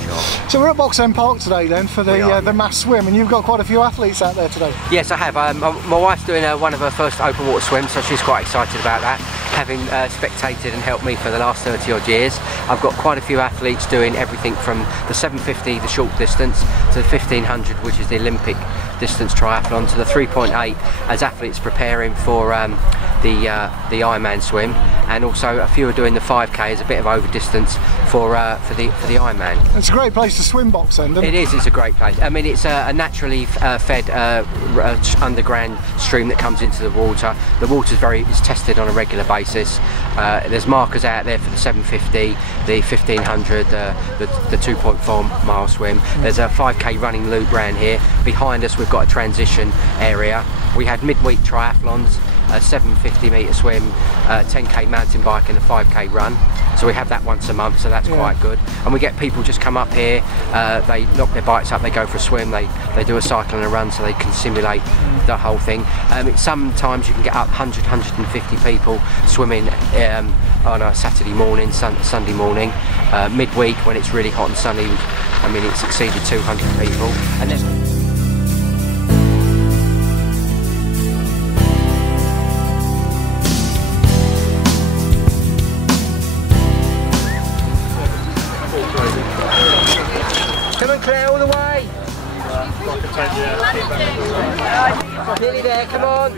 Sure. So we're at Box End Park today then for the mass swim, and you've got quite a few athletes out there today. Yes, I have. My wife's doing one of her first open water swims, so she's quite excited about that, having spectated and helped me for the last 30 odd years. I've got quite a few athletes doing everything from the 750, the short distance, to the 1500, which is the Olympic distance triathlon, to the 3.8 as athletes preparing for the Ironman swim, and also a few are doing the 5k as a bit of over distance for the Ironman. It's a great place to swim, Box End, isn't it? It is. It's a great place. I mean, it's a naturally fed underground stream that comes into the water. The water's is tested on a regular basis. There's markers out there for the 750, the 1500, the 2.4 mile swim. There's a 5k running loop round here. Behind us, we've got a transition area. We had midweek triathlons, a 750 metre swim, 10k mountain bike and a 5k run. So we have that once a month, so that's quite good. And we get people just come up here, they knock their bikes up, they go for a swim, they do a cycle and a run so they can simulate the whole thing. Sometimes you can get up 100, 150 people swimming on a Saturday morning, Sunday morning. Midweek when it's really hot and sunny, I mean it's exceeded 200 people. And then come on, Claire, all the way! Nearly there, come on!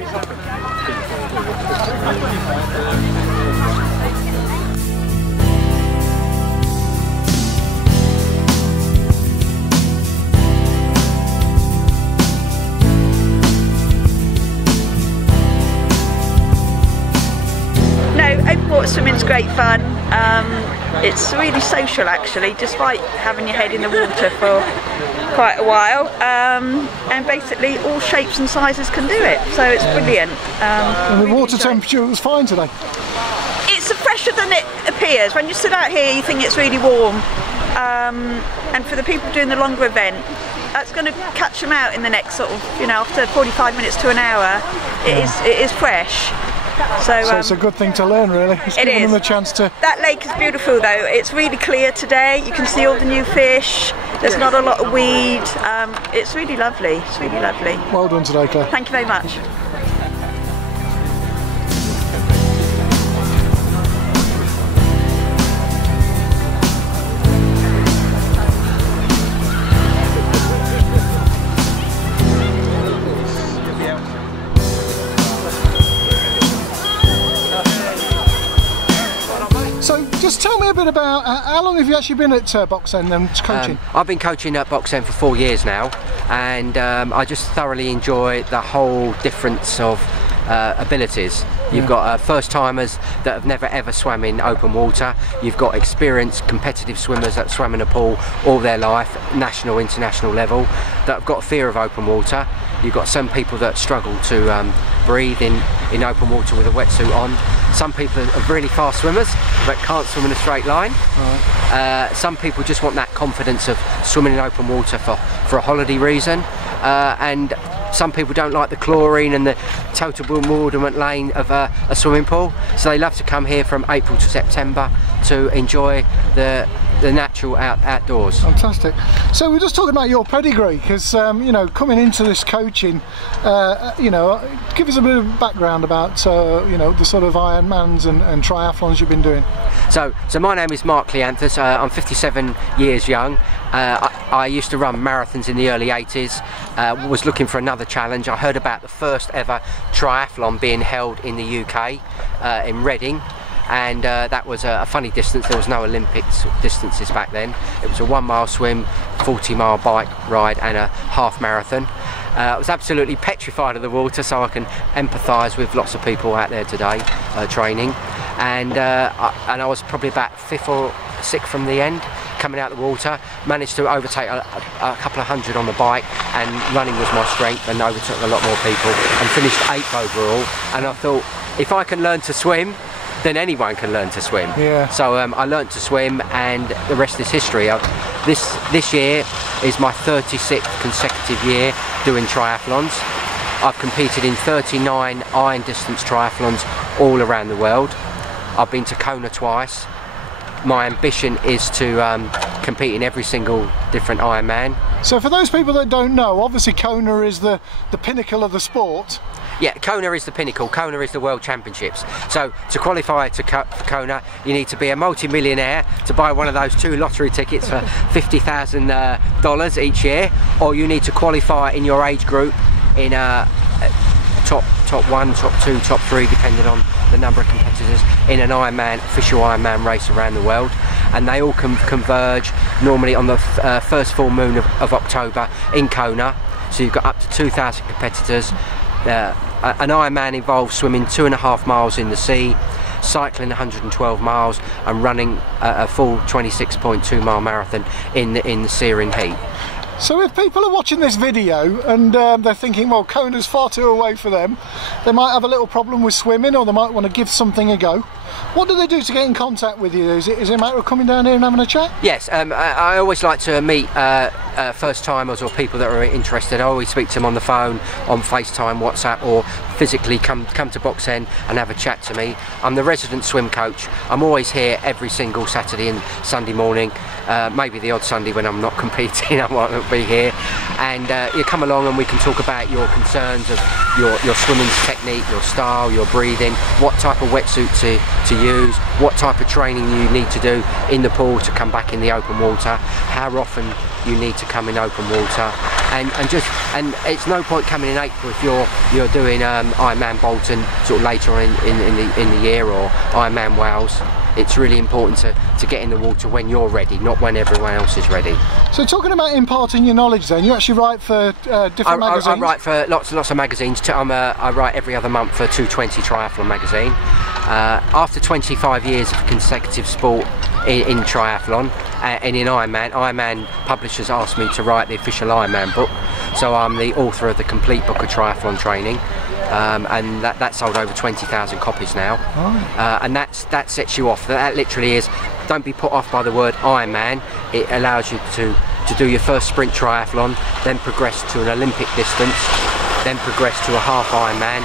No, open water swimming's great fun. It's really social actually, despite having your head in the water for quite a while, and basically all shapes and sizes can do it, so it's brilliant. And the water temperature was fine today? It's fresher than it appears. When you sit out here you think it's really warm, and for the people doing the longer event, that's going to catch them out in the next sort of, after 45 minutes to an hour, it is fresh. So it's a good thing to learn, really. It's giving them a chance to... That lake is beautiful though. It's really clear today. You can see all the new fish. There's not a lot of weed. It's really lovely. It's really lovely. Well done today, Claire. Thank you very much. So just tell me a bit about how long have you actually been at Box End and coaching? I've been coaching at Box End for 4 years now, and I just thoroughly enjoy the whole difference of abilities. You've got first timers that have never ever swam in open water. You've got experienced competitive swimmers that swam in a pool all their life, national, international level, that have got fear of open water. You've got some people that struggle to breathe in open water with a wetsuit on. Some people are really fast swimmers but can't swim in a straight line. Right. Some people just want that confidence of swimming in open water for a holiday reason. And some people don't like the chlorine and the total bewilderment lane of a swimming pool, so they love to come here from April to September to enjoy the natural outdoors. Fantastic. So we're just talking about your pedigree, because coming into this coaching, give us a bit of background about the sort of Ironmans and triathlons you've been doing. So my name is Mark Kleanthous. I'm 57 years young. I used to run marathons in the early 80s, was looking for another challenge. I heard about the first ever triathlon being held in the UK, in Reading, and that was a funny distance. There was no Olympics distances back then. It was a 1 mile swim, 40-mile bike ride and a half marathon. I was absolutely petrified of the water, so I can empathise with lots of people out there today training, and I was probably about 5th or 6th from the end, coming out of the water. Managed to overtake a couple of hundred on the bike, and running was my strength, and overtook a lot more people and finished 8th overall. And I thought, if I can learn to swim, then anyone can learn to swim. Yeah. So I learned to swim, and the rest is history. This year is my 36th consecutive year doing triathlons. I've competed in 39 iron distance triathlons all around the world. I've been to Kona twice, my ambition is to compete in every single different Ironman. So for those people that don't know, obviously Kona is the pinnacle of the sport. Yeah, Kona is the pinnacle. Kona is the World Championships. So to qualify for Kona, you need to be a multi-millionaire to buy one of those 2 lottery tickets for $50,000 each year, or you need to qualify in your age group in top 1, top 2, top 3, depending on the number of competitors in an official Ironman race around the world. And they all converge normally on the first full moon of October in Kona. So you've got up to 2,000 competitors. An Ironman involves swimming 2.5 miles in the sea, cycling 112 miles and running a full 26.2 mile marathon in the searing heat. So if people are watching this video and they're thinking, well, Kona's far too away for them, they might have a little problem with swimming, or they might want to give something a go. What do they do to get in contact with you? Is it a matter of coming down here and having a chat? Yes, I always like to meet first timers or people that are interested. I always speak to them on the phone, on FaceTime, WhatsApp, or physically come to Box End and have a chat to me. I'm the resident swim coach. I'm always here every single Saturday and Sunday morning, maybe the odd Sunday when I'm not competing. I won't be here, and you come along and we can talk about your concerns of your swimming technique, your style, your breathing, what type of wetsuit to use, what type of training you need to do in the pool to come back in the open water, how often you need to come in open water, and it's no point coming in April if you're doing Ironman Bolton sort of later in the year, or Ironman Wales. It's really important to get in the water when you're ready, not when everyone else is ready. So talking about imparting your knowledge then, you actually write for different magazines? I write for lots of magazines. I write every other month for 220 Triathlon magazine. After 25 years of consecutive sport in triathlon and in Ironman publishers asked me to write the official Ironman book. So I'm the author of the complete book of triathlon training. And that sold over 20,000 copies now. And that sets you off. That literally is, don't be put off by the word Ironman. It allows you to do your first sprint triathlon, then progress to an Olympic distance, then progress to a half Ironman,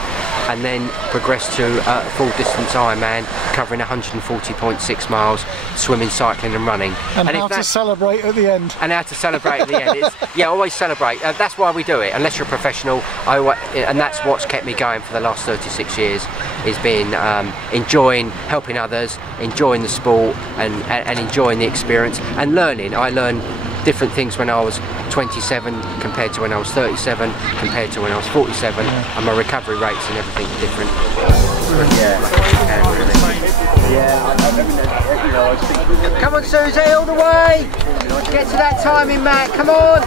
and then progress to a full distance Ironman covering 140.6 miles, swimming, cycling and running. And how to celebrate at the end. And how to celebrate at the end. Yeah, always celebrate. That's why we do it, unless you're a professional. And that's what's kept me going for the last 36 years, is being enjoying helping others, enjoying the sport and enjoying the experience and learning. I learned different things when I was 27 compared to when I was 37 compared to when I was 47, and my recovery rates and everything are different. Come on Susie, all the way! Get to that timing, Matt, come on!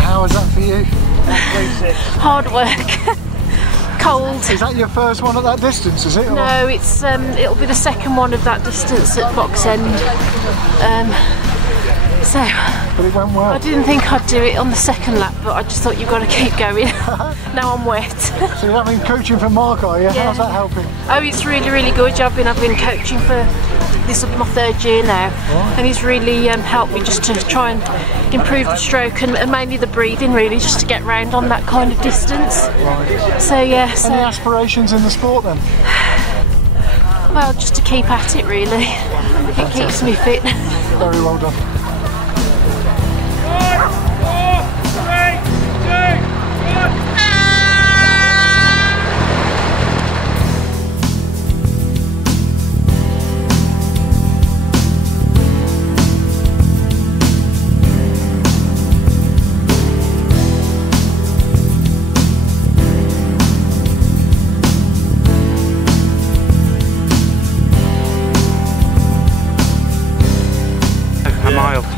How was that for you? Hard work. Cold. Is that your first one at that distance, is it? No, it's it'll be the second one of that distance at Box End. But it went well. I didn't think I'd do it on the second lap, but I just thought you've got to keep going. Now I'm wet. So you're having coaching from Mark, are you? Yeah. How's that helping? Oh, it's really good. I've been coaching for, this will be my 3rd year now, and he's really helped me just to try and improve the stroke and mainly the breathing, really, just to get round on that kind of distance. Right. So yeah. Any aspirations in the sport then? Well, just to keep at it, really. It keeps me fit. Very well done.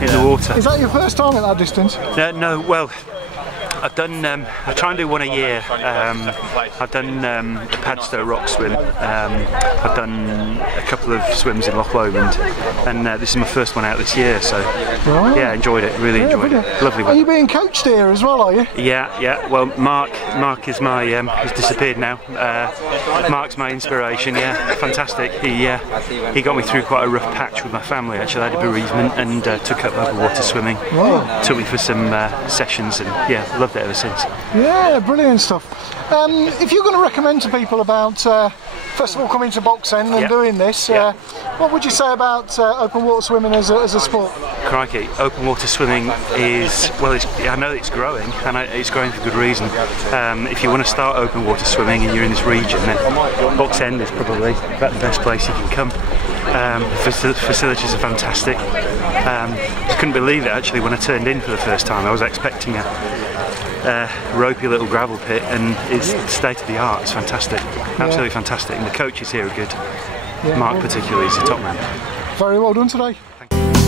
In the water. Is that your first time at that distance? No, well, I've done. I try and do one a year. I've done the Padstow Rock Swim. I've done a couple of swims in Loch Lomond, and this is my first one out this year. So yeah, enjoyed it. Really enjoyed it. Lovely one. Are you being coached here as well? Are you? Yeah. Well, Mark is my. He's disappeared now. Mark's my inspiration. Yeah, fantastic. He got me through quite a rough patch with my family. Actually, I had a bereavement and took up open water swimming. Wow. Took me for some sessions, and yeah, loved it ever since. Yeah, brilliant stuff. If you're going to recommend to people about first of all coming to Box End and doing this, what would you say about open water swimming as a sport? Crikey, open water swimming is, well, I know it's growing, and it's growing for good reason. If you want to start open water swimming and you're in this region, then Box End is probably about the best place you can come. Facilities are fantastic. I couldn't believe it actually when I turned in for the first time. I was expecting a ropey little gravel pit, and it's state of the art. It's fantastic, absolutely fantastic, and the coaches here are good. Mark particularly is a top man. Very well done today. Thank you.